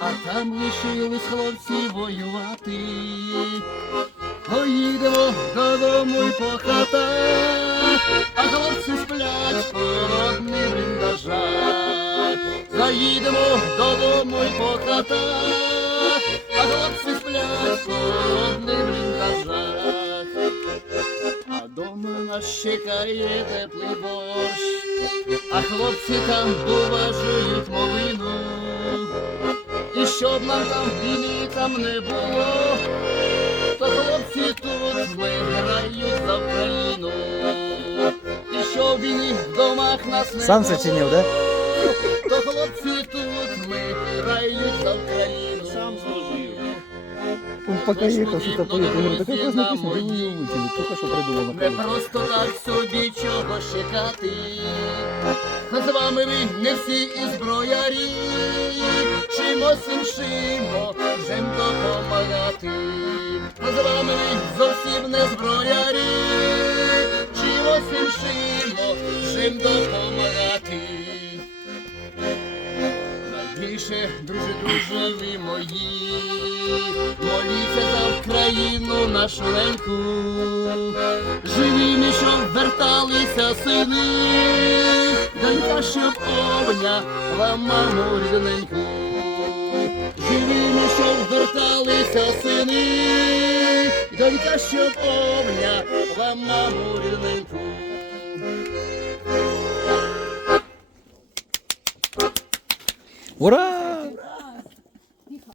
А там лишились хлопці воювати. Поїдемо додому й по хатах, а хлопці сплять холодний бліндажах. Заїдемо додому й по хатах, а хлопці сплять холодний бліндажах. А дома нас чекає теплий борщ, а хлопці там уважують малину. Щоб нам там війни там не було, то хлопці тут виграють за Україну. І щоб війни в домах нас не Сам було, сочинив, да? то хлопці тут виграють за Україну. Сам зложив. Он пока ехал, что-то поехал. Говорю, такая классная песня, вы ее вытянули. Только что придумал. Не просто так собі чого чекати. З вами ви не всі і зброярі, чимось іншим можем допомагати. З вами зовсім не зброярі, чимось іншим можем допомагати. Найбільше, друже, ви мої, моліться за Україну нашу неньку, живі щоб верталися сини, щоб обняла маму рідненьку, 있었으니 이더니까 시험 없냐? 뭐가 마무리는 그 구 오라?